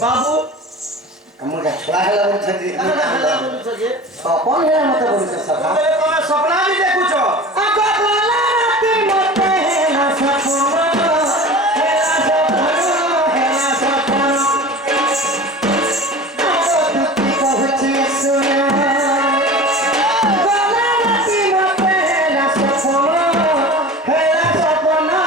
बाबू मुझे छोड़ा है लोग छेत्री कौन है मत बोल के सका सपना भी देखु छो आको बोला राती मते है ना सपना है ना सपना आको तू कहछे सुना बोला राती मते है ना सपना है ना सपना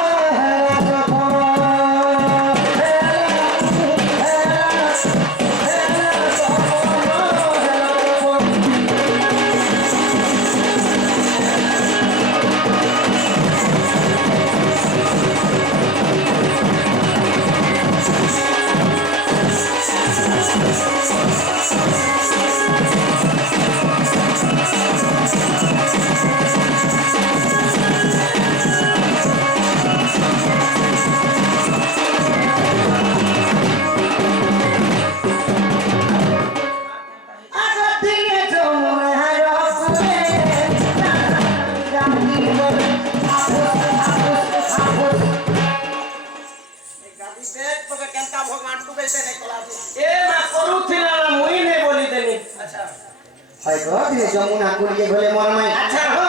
भगवान तू कैसे नहीं कला ए मैं करू थिला ना मुई ने बोली देनी अच्छा হয় গো দিয়ে যমুনা কুড়িয়ে গলে মরমাই अच्छा हो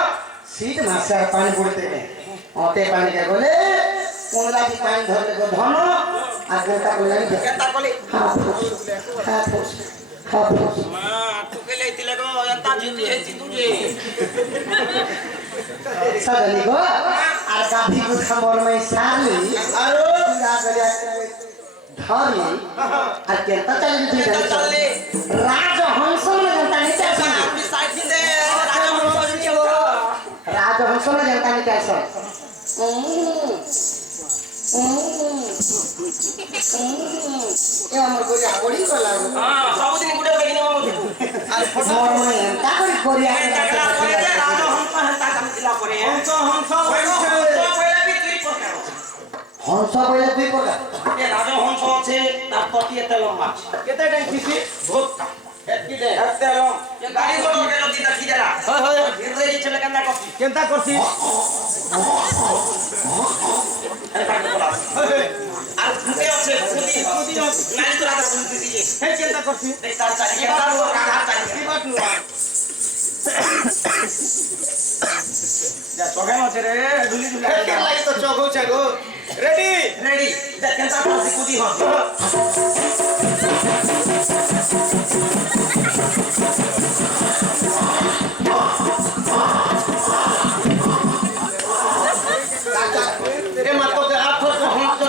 শীত মাসে আর পানি পড়তে নেই অতে পানি কে গলে কোনলা কি পানি ধরলে গো ধন আর গোটা কলে আমি केता कोली হাফ मां तू के ले तिले गो अंता जीती है तुझे সাদলি গো আর গাধি গো খামর মাই সারলি आरो পুরা গলে ধরলি আর কেনতা চালি তুই केता चल ले রাজহংস না জানতা নি চাস अपनी साइड दे राजा मन को जी हो রাজহংস না জানতা নি চাস এ আমার করিয়া পড়ি গলা हां सब दिन गुडे बेगिनी मो আর ফটো মোর মাই এন্তা করে করিয়া টাকা করে দে রাজা হংস হেতা কাম দিলা করে हंस তো हंस পয়লা বি তুই প্রকার হংস বলে দুই প্রকার এ রাজা হংস আছে তার পটি এত লম্বা केते टाइम किसी ভোটটা एतकी दे এত লম্বা এ গাড়ি মোটর গেল দিদা কি দেলা হয় হয় ধীরে ধীরে চলে কেন্দা করছি केनता करसी আর ফুটে আছে ফুটি নাই তো রাজা বলতে দিছে हे केनता करसी এই তার চাই কেন্দা ও রাজা চাই की बात नुआ जा सोगे मचे रे धुली धुली के लाई तो चगो चगो रेडी রেডি কেন্দা করছি কুদি হন ए मत तो आप तो हंस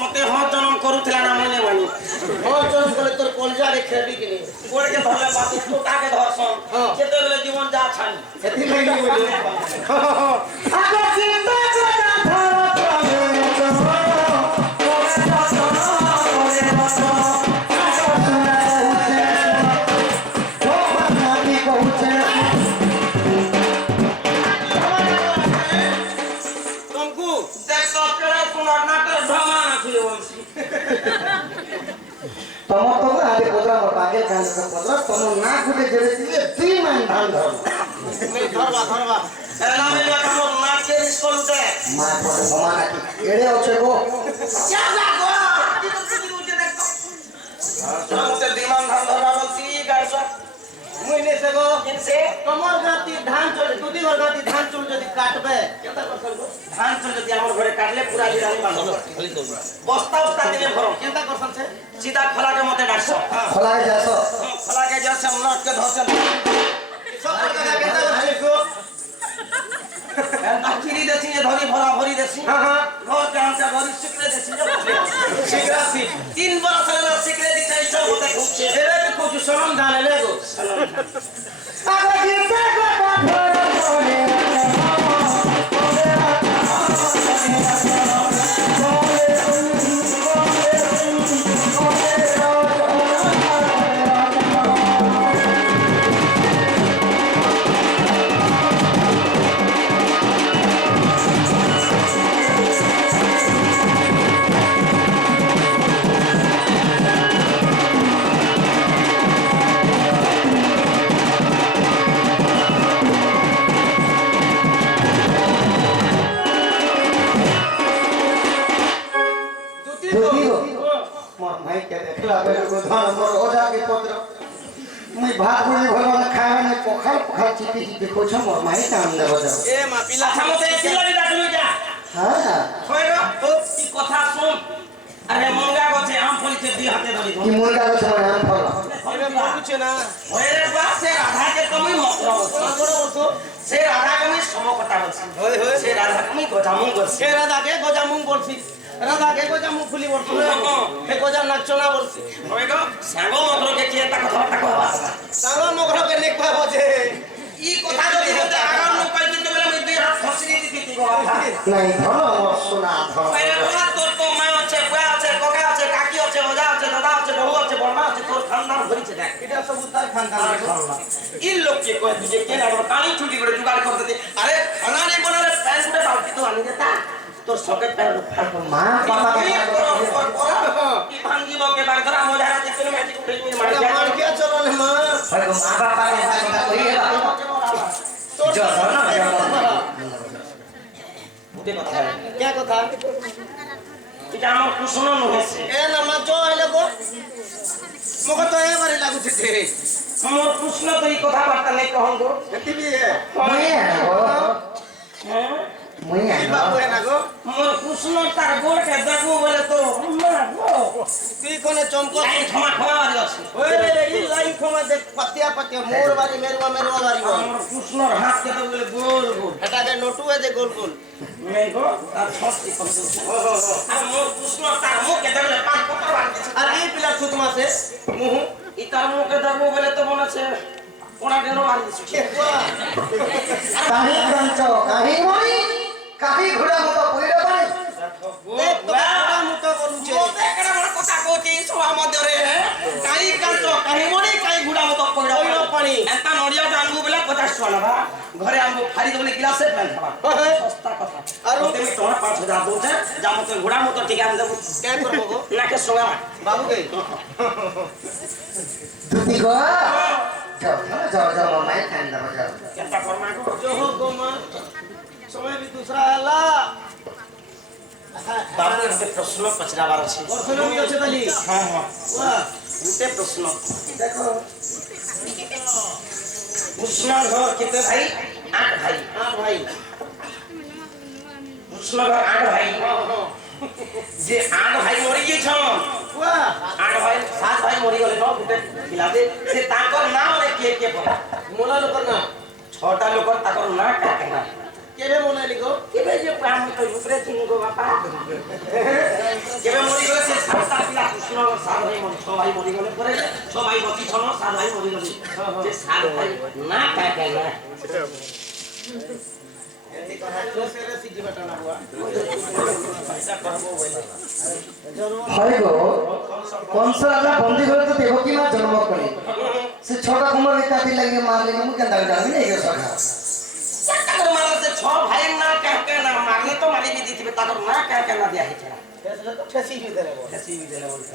মতে হন জনম করুছিলা না মনে বলি जन करे तोर कलजा रे खेबी कि नहीं গোড়কে ধরলে বাতি তো তাকে ধরছন কেতে বলে জীবন যা ছানি एथी नहीं बोली आगो चिंता करा धर तुमको দেখ তো কেড়ে শোনার না তো ধামা নাকি বলছি तम तो आगे पोदरा मोर बागे कान का पोदरा तम ना गुटे जेरे दिए दुई मान धान धर नहीं धरवा এলা মেলা কাম না কে স্কুল দে मा पोदरा समान की एड़े होचे गो যা যা গো কি তো কি উঠে দেখো মতে দিমান ধান ধরা বলছি গাড়ছ मुई ने से गो কিনছে कमर गाती धान चल दुदी घर गाती धान चल जदी काटबे केता करसन गो ধান তো যদি আমার ঘরে কাটলে পুরা বিরানি বাঁধব বস্তা বস্তা দিলে ভরো केता करसन से सीधा খোলাকে মতে ডাকছ খোলায় যাসো খোলাকে যাচ্ছে নটকে ধরছে सब प्रकार केता करछे गो আখিরি দেছি যে ধরি ভরা ভরি দেছি हां हां ঘর কামটা ধরি শিখলে দেছি যে शिग्रासी 3 বছর হলো শিখলে দিতে সব হতে খুঁজছে एरे भी कुछ सलाम जाने ले गो आगो चिंता करा धर दुदी गो मोर भाई के देखला बेर गो धान मोर ओजा के पोदरा मुई भात गुली भरवा खावे ने पोखर पोखर चिपी चिपी को छ मोर माई काम दे बजा ए मा पिला আচ্ছা মতে কিলারি ডাকলু যা हां কইরো কি কথা শুন আরে মঙ্গা গছে আম ফলিতে দুই হাতে ধরি की मुर्गा को छ नाम फला एबे कुछ ना ওরে বাপ সে রাধা কে তুমি মকরা বলছো সে রাধা কমি সম কথা বলছি होय होय সে রাধা কমি গোজামু বলছি के राधा के गोजा मुंग बोलছি राधा के गोजा मुंग फुली बोलছি हे गोजा नाचना बोलছি কইরো সাঙ্গ মন্ত্রকে কি একটা কথা কইবা सागा मोगरो के नेक पाबो जे ই কথা যদি হতে আগাম লোক কই দিতে বলে আমি দুই হাত খসি দিতে দিতে গো नहीं धरो मोर सुना धरो কইরে বাবা তোর তো মা আছে বুয়া আছে কোকা আছে কাকি আছে ওজা আছে দাদা আছে বহু আছে বড়মা আছে তোর খানদান ধরিছে দেখ এটা সব উত্তর খানদান ই লোককে কই দিছে কে না কানি ছুটি করে জুগাড় করতে দে আরে খানা রে বনারে প্যান করে বালতি তো আনি দেতা তোর সকে প্যান मां पापा के কি ভাঙ্গি বকে বাগরা মোজারা দিতে ম্যাজিক উঠে নিয়ে মার এটা মান কে চলো না মা अरे मां पापा के কথা কইরা जो धरो ना উঠে কথা क्या কথা এটা আমার কুশন নহছে এ না মা জো হইলে গো মকে তো এবারে লাগুছে যে আমার কুশন তো এই কথাবার্তা নেই কহন গো টিভি মুই আনো হ্যাঁ মুই আনো বাবু না গো আমার কুশন তার গোড়কে দেখবো বলে তো মা গো তুই কোনে চমক লাইন ক্ষমা ক্ষমা বাড়ি আছে ওই রে এই লাইন ক্ষমা দেখ পাতিয়া পাতিয়া মোর বাড়ি মেরুয়া মেরুয়া বাড়ি আমার কুশনর হাত কেটে বলে গোল গোল এটাকে নটুয়ে যে গোল গোল নেই গো আর ছটি কত আর মোর কুশন তার মুখে দেখলে পান কত বাড়ছে আর এই পিলার সুত মাসে মুহু ইতার মুখে দেখবো বলে তো মনে আছে ওনা কেন বাড়িছে কাহি কাঞ্চ কাহি মই কাহি ঘোড়া মতো পইরা পারে এ তো বড় মুতো বলুছে কেন আমার কথা কইতে সব আমাদের কাই কান্ত কাই মনে কাই গুড়া মতো কইরা ওইলো পানি এন্তা নড়িয়া আনবো বলে 50 টাকা না ঘরে আনবো খালি বলে গ্লাসে প্যান খাবা সস্তা কথা আর তুমি তোমার 5000 দউছে যা মতো গুড়া মতো ঠিক আন দেব কে করবো গো নাকে সঙ্গে বাবু কে দুতি গো যাও যাও যাও মামাই ঠান্ডা বাজাও কেনটা করমা গো जो हो गो मां समय भी दूसरा आला বাবু একটা প্রশ্ন পচরাবার আছে और सुनो भी अच्छे तली হ্যাঁ হ্যাঁ वाह দুটো প্রশ্ন देखो কৃষ্ণ ঘর কেতে ভাই 8 ভাই हां भाई কৃষ্ণ ঘর 8 ভাই যে 8 ভাই মরি গেছ वाह 8 ভাই 7 ভাই মরি গলে ন গুটে খিলাতে সে তাকর নাম রে কে পড়া मोला लोकर ना 6টা লোক তাকর না কাকে না केबे मोला लिखो কেবে যে প্রাণ তো উপরে তিন গো বাপা কেবে মরি গলে সে 7টা পিলা কৃষ্ণ 7 ভাই মরি 6 ভাই মরি গলে পরে 6 ভাই বতি 6 7 ভাই মরি গলে যে 7 ভাই না কাকে না एंती कहा जो सेरे सीधी बटाना हुआ ऐसा करबो बोले হয় গো কংস রাজা বন্দি করে তো দেবকী মা জন্ম কলে সে ছোটা কুমার কাটি লাগি মারলে মু কেনটা জানি না এই সখা তাকর মারতে 6 ভাই না কাকে না মারলে তো মারি দি দিতে তাকর না কাকে না দেয়া হইছে फैसला तो फैसी भी देले वो কাছে বি দিলে বলতে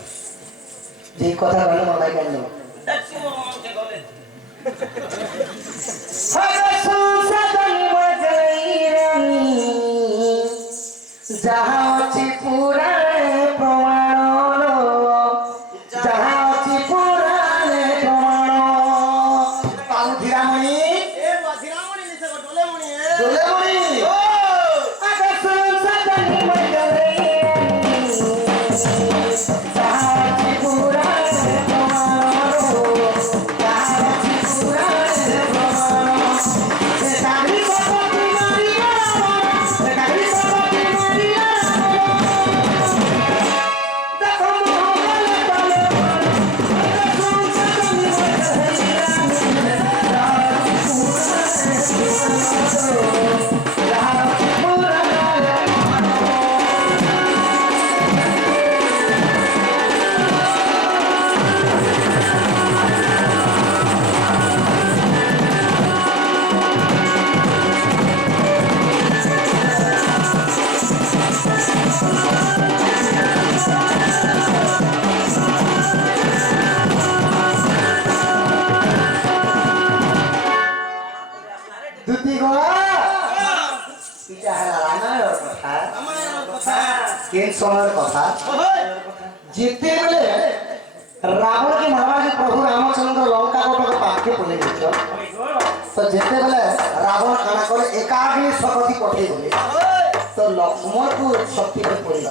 যে কথা বলে মামাই কেন দেখছি মোর মনকে গলে হয় সংসাদন মজরানি যাহা আছে পুরাণে প্রমাণ যাহা আছে পুরাণে প্রমাণ বাবু ধীরামণি ए बाधिरामणी निसे को डोले मणि ए দোলেমণি ओ আগে সংসাদন মজরানি যাহা আছে পুরাণে প্রমাণ যাহা আছে পুরাণে প্রমাণ সে দাবি করতে মারিয়া সে দাবি করতে মারিয়া দেখো মোহলে তলে সংসাদন দুটি গো পিতা হারানোর কথা আমায় কথা কেন সময়ের কথা ओए যেতেবেলে রাবণকে মারা যে প্রভু রামচন্দ্র লঙ্কা গোটকে পাখে পড়ে গেছ তো যেতেবেলে রাবণ কানা করে একাগ্রে শক্তি পঠেই গলে ओए তো লক্ষ্মণକୁ শক্তি পড়িল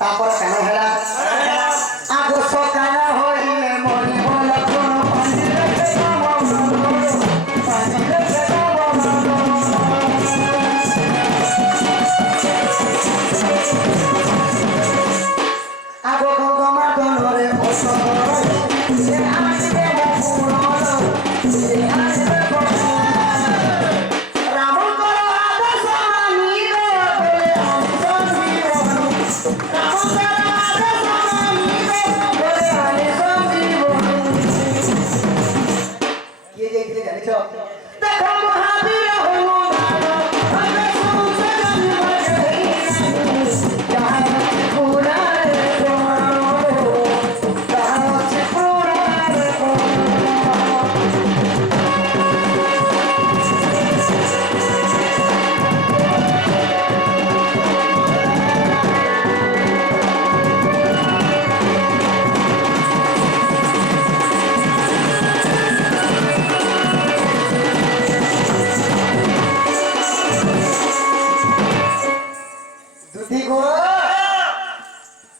তারপরে কেন হেলা আগ সকাল হইলে মরিব লক্ষ্মণ পাঞ্জিরে কাম পাঞ্জিরে কাম আগ গঙ্গা দনরে অসরে সে আসবে পুরন সে আসবে রাবণ কর আদেশ মানিব বলে আমি সঙ্গীব রাবণ কর আদেশ মানিব বলে আমি সঙ্গীব কে দেখলে জানিছ দেখো মহাবীর হনুমান আমি সংসার যাহা পুরাণে প্রমাণ যাহা পুরাণে প্রমাণ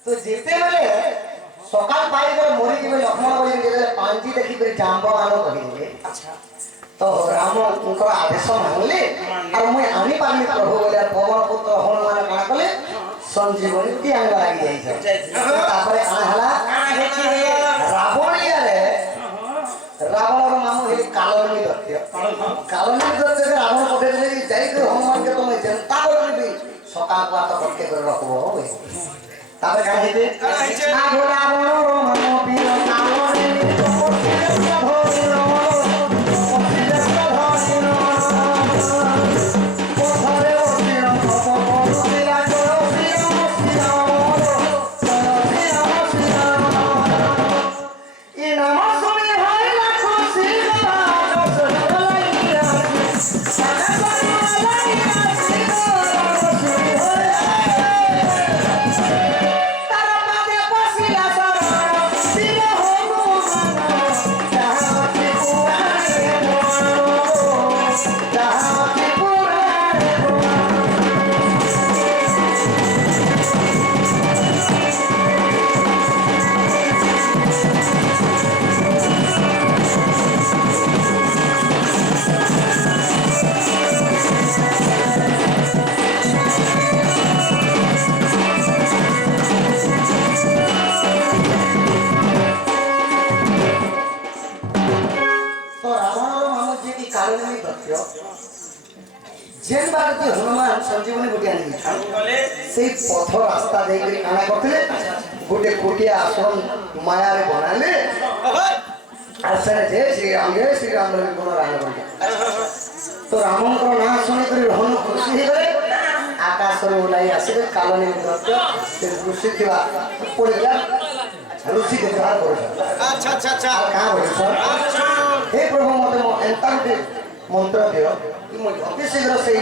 তো যেতেবেলে সকাল পাই করে মরি যাবে লক্ষ্মণ বলি যেতে পাঞ্জি দেখি করে জাম্বগান কহিলে তো রামଙ୍କର ଆଦେଶ ମାନିଲେ ଆଉ ମୁଇଁ ଆଣି ପାରିଲି ପ୍ରଭୁ ବୋଲେ ପବନ ପୁତ୍ର ହନୁମାନ କାଣା କଲେ ସଞ୍ଜୀବନୀ କି ଆଣିବା ଲାଗି ଯାଇଛ ତାପରେ କାଣା ହେଲା ରାବଣିଆରେ ରାବଣର ନାମ ହେଲେ କାଲନୀ ଦତ୍ୟ କାଲନୀ ଦତ୍ୟ ରାବଣ ପଠେଇଥିଲେ କି ଯାଇକି ହନୁମାନକେ ତମେ ଯେନ୍ତା କରିବି ସକାଳ ପାତ ପଟକେ କରି ରଖବ ତାପରେ କାଣା ହେଇଛି ଆଗ ରାବଣର ନାମ ବୀର କାଲନୀ जेन बार के हनुमान संजीवनी गोटे आनी से पथ रास्ता दे के काना करथिले गोटे कोटिया आसन माया रे बनाले आसन जे श्री राम रे गुण राम बन तो रामन को ना सुनि करी हनु खुशी हे गले आकाश रे उलाई आसे कालनी दत्त से खुशी थिबा पड़े गया ऋषि के द्वार कर अच्छा का बोले सर हे प्रभु मते एंता मंत्र दियो अति शीघ्र से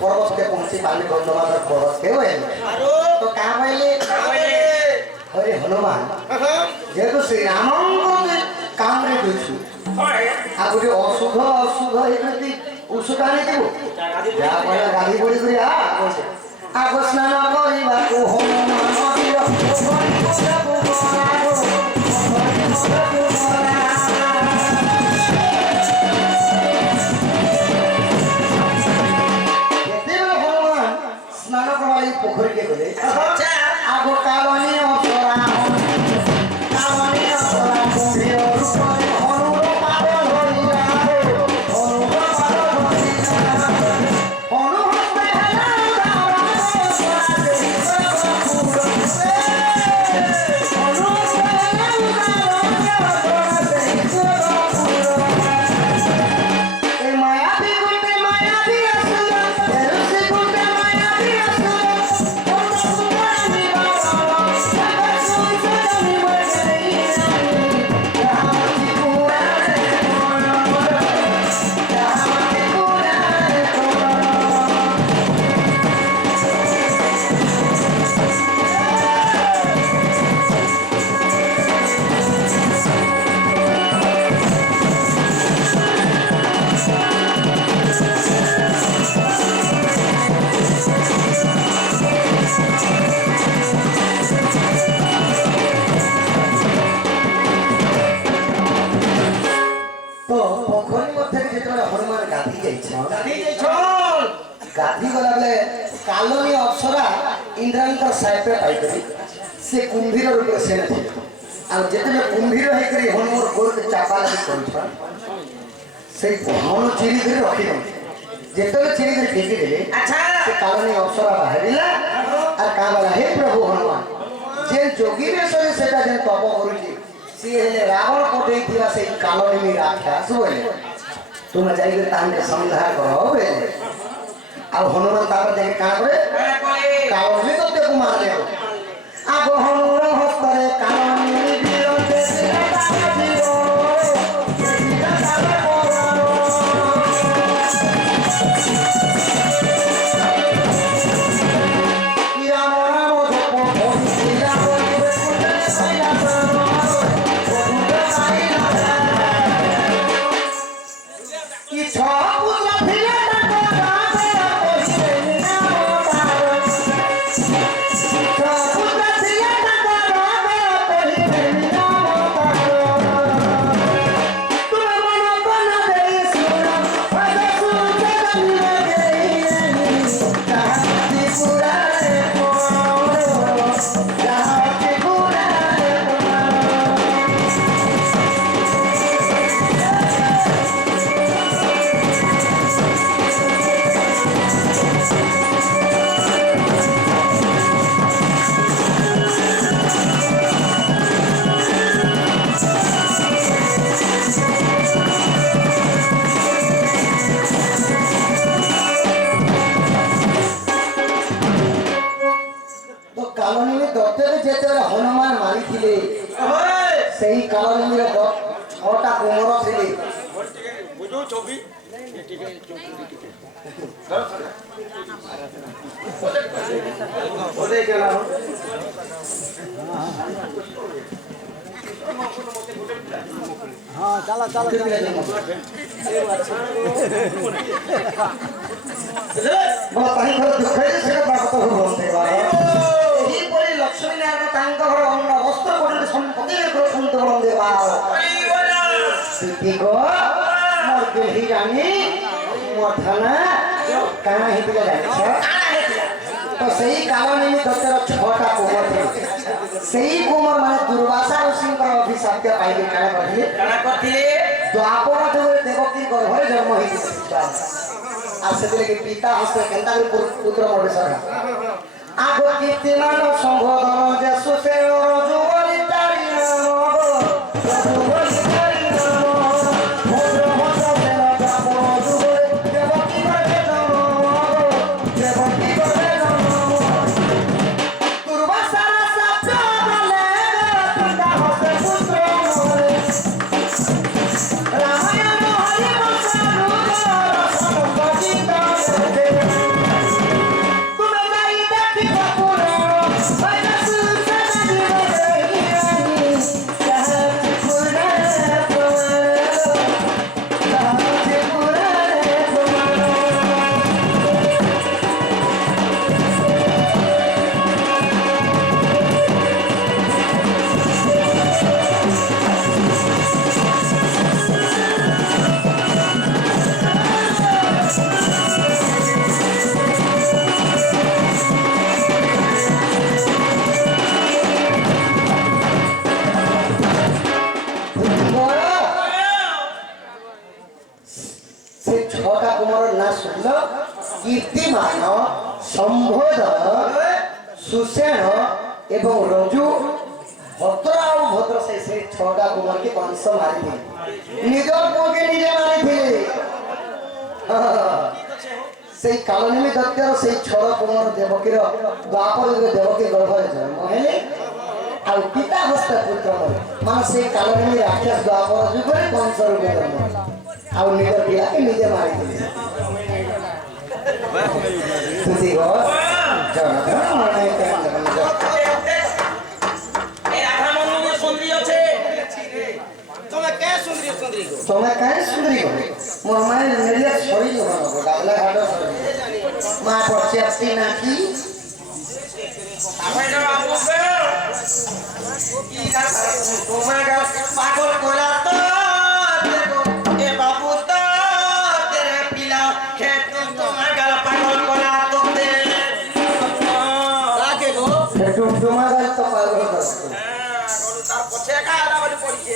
पर्वत के पहुंची पानी गंधमार पर्वत के हुए तो क्या बोले अरे हनुमान जेहेतु श्री राम काम रे दुछु आ गोटे अशुभ हेकि उषुटा नहीं देबो या पहले गाड़ी बोली करी आगो स्नान करिबा को हनुमान पोखरी के गले आगो कालनी असरा कालनी असरा कुंभिर रूपरे हनुर पाद धरिया हनुर पाद धरिया हनु हस्ते हला दारा माया भी गुटे माया भी असुरा से गुटे माया भी असुरा गाधी गला बेले कालोनी अप्सरा इंद्रांकर साइड पाई करी से कुंभीर रूप से न आ जेते में कुंभीर है करी हनुमर गोर के चापा लगे करछन से हनु चिरी करी रखी दे जेते में चिरी करी फेंकी देले अच्छा से कालोनी अप्सरा बाहरिला आ का बोला हे प्रभु हनुमान जे जोगी रे सरे सेटा जे तप करूची सी हेले रावण कोठे थिया से कालोनी में राक्षस बोले तुम जाई के तान के संधार करो बे अब हनुमान तापर देखे का करे कालोनी तो ते कुमार ले अब हनुमान हस्तरे कालोनी बिरोते सीता जीवो सीता तापर बोलारो या मोरा मोधे पोथो सीला बोले कुंडे सैया सरो कुंडे साईला की छ पुत्र फिले ଥିଲେ ସେହି କାଳନିମିର ଛଅଟା କୁମର ଥିଲେ। ବୁଝୁ ଛବି हाँ चला चला मला काही खरं दुःखायचं सगळं प्राप्त होऊन ଏହିପରି ଲକ୍ଷ୍ମୀ ନାରାୟଣ ତାଙ୍କ ଘର ଅନ୍ନ ବସ୍ତ୍ର ପଡ଼ିଲେ ସମ୍ପତ୍ତି ସନ୍ତ ଦେବା ମୋର କେହି ଜାଣି ମୋ ଥାନା କାଣା ହେଇଥିଲା ଜାଣିଛ ତ ସେଇ କାଳନେମୀ ଦତ୍ତର ଛଅଟା କୁମର ଥିଲେ ସେଇ କୁମର ମାନେ ଦୁର୍ବାସା ଋଷିଙ୍କର ଅଭିଶାପ୍ୟ ପାଇବେ କାଣା କରିଥିଲେ ଦ୍ୱାପର ଯୁଗରେ ଦେବକୀ ଗର୍ଭରେ ଜନ୍ମ ହେଇଥିଲା আর সেদিকে পিতা হস্তে কেন্তা পুত্র মরে সরা আগ কীর্তিমান সম্বোধন যে সুসে রজুবলি তারি নাম রজুবলি তারি নাম ভদ্র ভদ্র সেন যাবো রজুবলি দেবকী করে জন্ম দেবকী করে জন্ম দুর্বাসার সাপ্ত বলে পিতা হস্তে পুত্র মরে রামায়ণ হরিবংশ কীর্তিমান সম্বোধন সুসেন এবং রজু ভদ্র আর ভদ্র সেই ছটা কুমারকে কংস মারিଥିଲେ নিজ পুকে নিজে মারিଥିଲେ সেই কালনেমী দত্তর সেই ছড় কুমার দেবকীর দ্বাপর যুগে দেবকী গর্ভরে জন্ম হেলে আর পিতা হস্তে পুত্র মরে মানে সেই কালনেমী রাক্ষস দ্বাপর যুগরে কংস রূপে জন্ম আর নিজ পিলাকে নিজে মারিଥିଲେ তুই গো জনগণ মনে কেন এই রাধা মন্দিরে সুন্দরী আছে তুমি কে সুন্দরী সুন্দরী গো তুমি কাই সুন্দরী গো মোর মায়ের মেরিয়া ছড়ি গো গাবলা ঘাট মা পড়ছে নাকি আপনি তো বাবু কি রাধা তোমার পাগল করা তো এ বাবু তো তেরে পিলা খেত তোমার গাল পাগল করা তো দে কাকে গো একটু তোমার গাল তো পাগল করছো তার পছে কারা বলে পড়ছে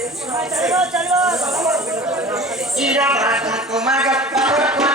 কি রাধা তোমার গাল পাগল করা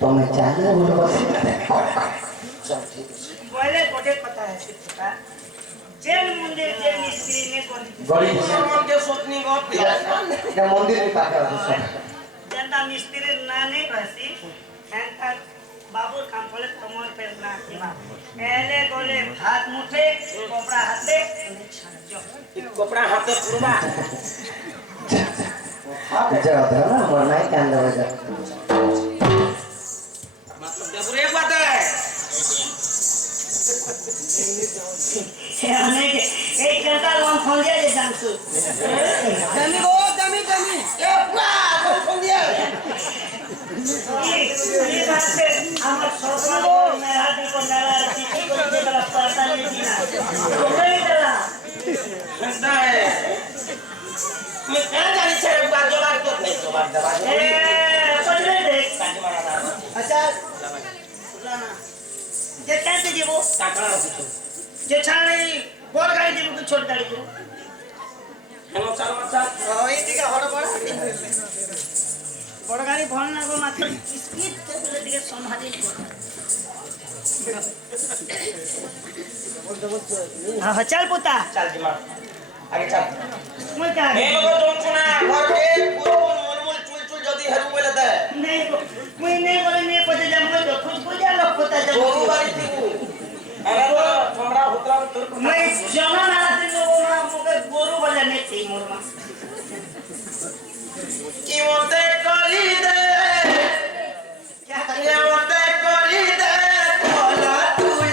तुम्हें चाहिए बोलो बस बोले बड़े पता है शिक्षका जैन मंदिर जैन मिस्त्री ने कर दी गड़ी के सोचनी गप ये मंदिर के पास है जनता मिस्त्री ना नहीं बसी एंता बाबू काम बोले तमोर पे ना किमा एले बोले हाथ मुठे कपड़ा हाथे कपड़ा हाथे पुरवा जगह है ना मरना ही क्या अंदर है मतलब देवरे बात है एक जनता हम फंडिया जे जानसु জানি গো জানি জানি এ পুরা কোন দিয়ে ये बात से আমার সরকার মেহাদি को नारा रखी को दे वाला पता नहीं दिना कोई दला सुनता है मैं क्या जानी छे जवाब तो नहीं जवाब दबा ए पजरे देख আচ্ছা जे कैसे जीवो काकड़ा रखी जे छाड़ी बड़ गाड़ी जीवो कि छोट गाड़ी जीवो हेलो चाल मचा ওই দিকে হড় বড় बड़ गाड़ी भल ना गो मात्र स्पीड के बोले दिके संभाली हां चल पुता चल जी मार आगे चल মই का ए लोगो तुम सुना घर के पुरपुर मुलमुल चुल যদি হেরু বলে দে नहीं मैं नहीं बोले नहीं पते जा मैं तो खुद को जा लोग पता जा গরু বাড়ি থেকে আরে তো তোমরা হুতরা তোর मैं जमा ना दिन लोगों में मुके गोरु बोले नहीं थी मोर में কি মতে করি দে क्या কি মতে করি দে তোলা তুই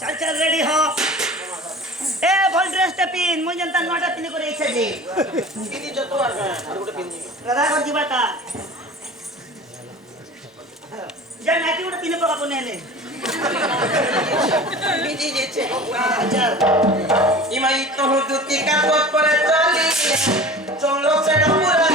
चल चल रेडी हो ए भल ड्रेस टे पिन मुई जनता नोटा पिन करे इच्छा जी দিদি যত আর গোটে পিন্দি राधा कर जीवा ता जा नाटी उड़ पिन पका पुने ले দিদি যেছে चल ইমাই তো দুতি কাপড় পরে চলি চলো সেটা পুরা করে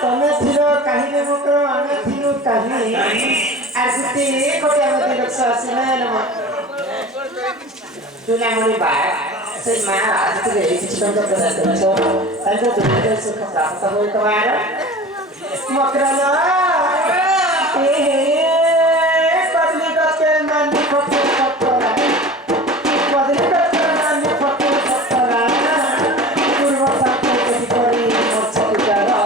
तमे थिलो काहिने मकर आमे थिलो काहिने आरती कोटे आमे दिलक सासने नम तुला मनी बा से मा आरती रे किछ तो प्रदान करछो ताको दुनिया सुख प्राप्त होय तमार मकरना ए पत्नी के मन खोटे खोटरा पत्नी के मन खोटे खोटरा पूर्व साथ के करी मोछ बिचारा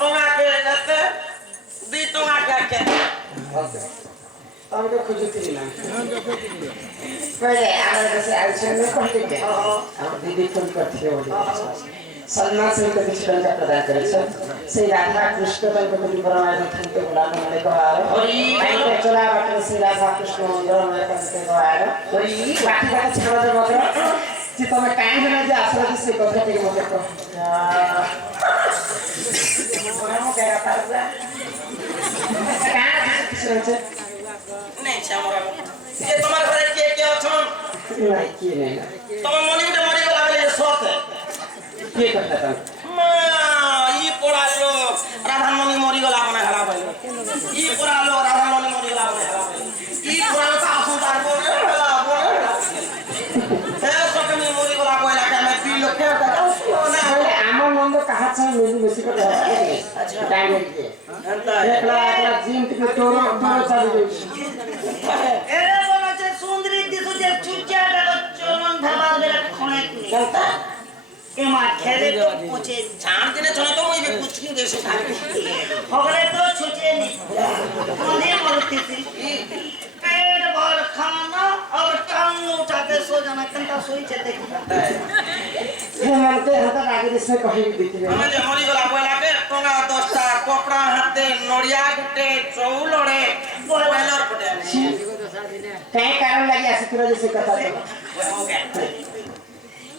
তোমাকে যেতে 2 টাকা কে আমি তো খুঁজেছিলি না পরে আমার কাছে আইছেন কন্টিকে আমার দিদি ফোন করছিল বলে সন্ন্যাস সহিত কিছু টাকা প্রদান করেছেন সেই রাধা কৃষ্ণ তাকে বলি পরমায়িত থাকতে বলানো মানে কহার হরি চলা বাটে সেই রাধা কৃষ্ণ মন্দির মানে করতে কহার হরি বাকি কথা ছাড়া দেব যে তুমি কাই না যে আসলে যে সেই কথা থেকে মনে কর মনে কেরা পারবা কাজ কিছু হচ্ছে নেই আমরা যে তোমার ঘরে কে কে আছেন নাই কি নেই তোমার মনিটা মরি গলা বলে সোতে কি করতে চান মা ই পড়ালো রাধামণি মরি গলা মনে হারা পাইল ই পড়ালো রাধামণি মরি গলা মনে হারা পাইল ই পড়ালো তা আসুন তার বলে সকালে মরি গলা কইলা কে আমি 2 লক্ষ টাকা না আমার নন্দ কাহার সঙ্গে মিলি বেশি করে আচ্ছা টাইম দিয়ে একলা একলা জিম থেকে তোর চালু দিয়েছি এরে বলেছে সুন্দরী দিশু যে চুচিয়াটা চলন ভাবার বেলা খনেক নি এমা খেলে তো পচে ছাড় দিনে চলে তো ওই কুচকি দেশে থাকে হগলে তো ছুচে নি কোনে বলতেছি পেট ভর খানা और टांग उठा के सो जाना कंटा सोई चलते হেমন্তে হাতে আগে দেশে কহি দিতে আমি যে মরি গলা কইলা কে টঙ্গা 10টা কপড়া হাতে নড়িয়া গুটে চৌলড়ে বয়লর পটে কাই কারণ লাগি আসি তোরা যে কথা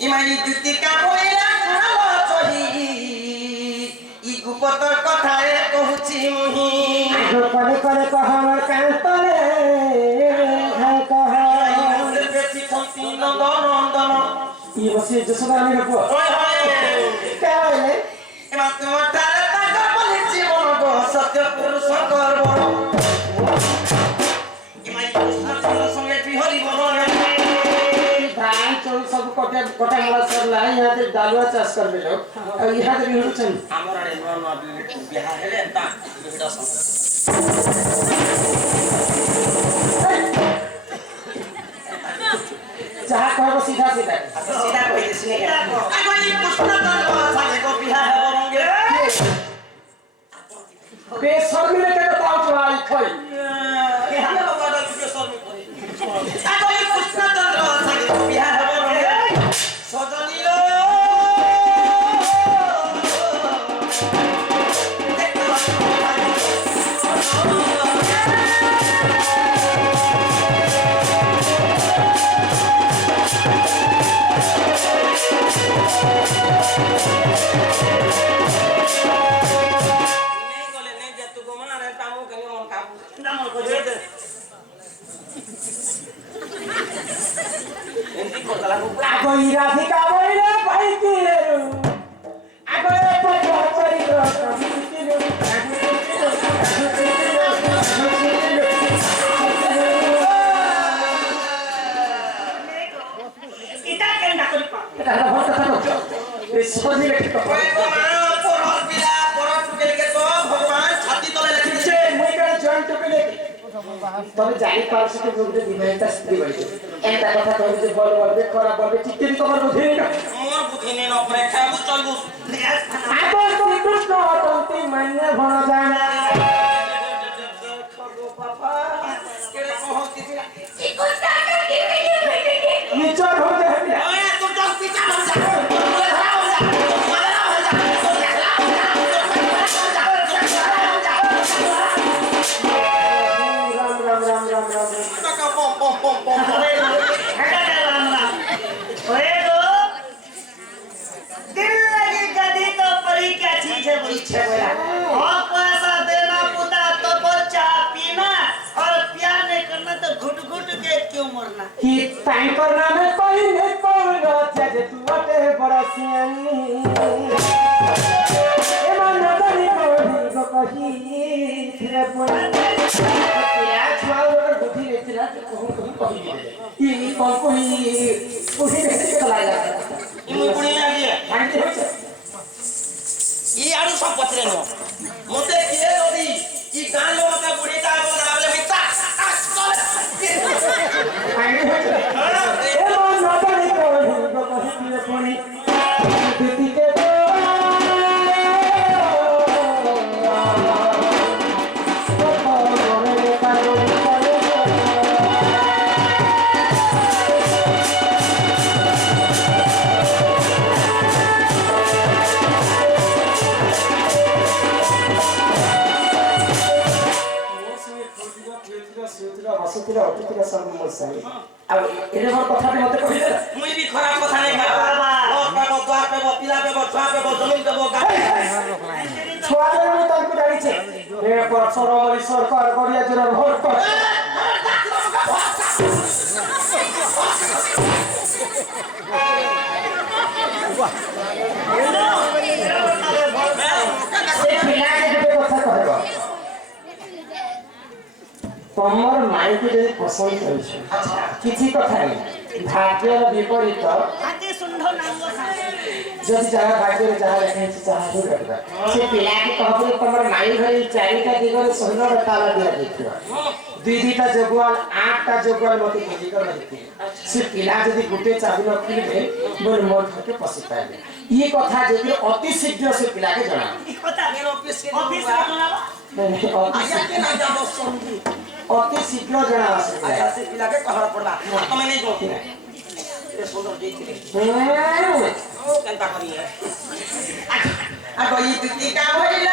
ইমানি জুতি কাবইলা শুনালো চহি ই গুপতর কথায়ে কহুছি মুহি করে করে কহ আমার কান তলে হ্যাঁ কহ আমাদের বেশি শান্তি নন্দন ই বসে যশোদা আমি রূপ ওই হয় তাহলে এমা তোমার তারে তাকা বলি জীবন গো সত্য পুরুষ করব ইমাই পুরুষ সঙ্গে বিহরি বল ধান চল সব কটা কটা মালা সরলা ইহাতে ডালুয়া চাষ করবে লোক আর ইহাতে বিহু হচ্ছেন আমার আরে নয়া বিহা হেলে তা বিহটা সব যাহা কহব সিধা সিধা সিধা কইতেছি নে আই কৃষ্ণ চন্দ্র সাথে গো বিহা হেব রঙ্গে বেশর্মিলে কেন তাও চড়াই খই বিহা হেব বড় কিছু সরমি করি আই কৃষ্ণ চন্দ্র সাথে গো বিহা হেব রঙ্গে সজনীল আগো ইরাধিকা বইলে পাইতি আগো পথ চরিত এটা কেন ডাকরি পা এটা ভক্ত থাকো বেশি লেখি তো মই কানে জয়েন্ট করে তবে জানি পারছি যে মুখে দিবেটা স্থিতি বলছে এটা কথা কই যে বল বলবে খারাপ বলবে ঠিক কি তোমার বুঝি না আগো তুমি কৃষ্ণ তুমি মান্য ভণ জানা নিচর হতে হবে दिल लगी गधी तो परी क्या चीज है बोला और पैसा देना पुता तो बच्चा पीना और प्यार नहीं करना तो घुट घुट के क्यों मरना कि तांकर नामे कोई नहीं पौनो जे तू अटे बरसियानी ए मन नदरी कोही गो कही फिरे पुना या छुआ बुद्धि नहीं थिला कही ई कोन कोही बुद्धि नहीं चला जा মতে কিয়ে যদি ই গান লোকটা বুড়ি তা বলে মিতা ए मन नदरी कोही गो कही फिरे पुनी दिति के ସାଙ୍ଗେ ଆଉ ଏରେ ମୋର କଥାଟି ମତେ କହିଲେ ମୁଇଁ ବି ଖରାପ କଥା ନାଇଁ ବାପା ବାପା ଦ୍ୱାର ପେବ ପିଲା ପେବ ଛୁଆ ପେବ ଜମିନ ପେବ ଛୁଆବେଳେ ମୁଁ ତାଙ୍କୁ ଜାଣିଛି ଏ ପଛର ସରକାର ଗଡ଼ିଆ ଜୋର ଭୋଟ କର ସେ ପିଲାকে ଗୋଟେ କଥା କହିବ ତମର ମାଇକୁ ଯଦି ପସନ୍ଦ କରିଛୁ କିଛି କଥା ନାହିଁ ଭାଗ୍ୟର ବିପରୀତ ହାତୀ ସୁନ୍ଧ ନାଙ୍ଗ ଯଦି ଯାହା ଭାଗ୍ୟରେ ଯାହା ଲେଖା ହେଇଛି ତାହା ହିଁ ଘଟିବା ସେ ପିଲାଟି କହିବ ତମର ମାଇ ଘରେ ଚାରିଟା ଦିଗରେ ସୁନ୍ଦର ତାଲା ଦିଆଯାଇଥିବ ଦୁଇଟା ଜଗୁଆଲ 8ଟା ଜଗୁଆଲ ମତେ ଖୋଜିକ ରହିଥିଲେ ସେ ପିଲା ଯଦି ଗୋଟେ ଚାବି ନ ଖୋଲିବେ ମୋର ମୋର ଘରକେ ପଶି ପାଇବେ ये कथा जे अति शीघ्र से पिला के जणा କଥା ଅଫିସ ରେ ଜଣାବା आया के ना जाबो समझी अति शीघ्र जणा आसे आया से पिला के कहर पड़बा तमे नहीं जोती ए सुंदर देइथिले ओ केनता करिए आ गई ती का भइला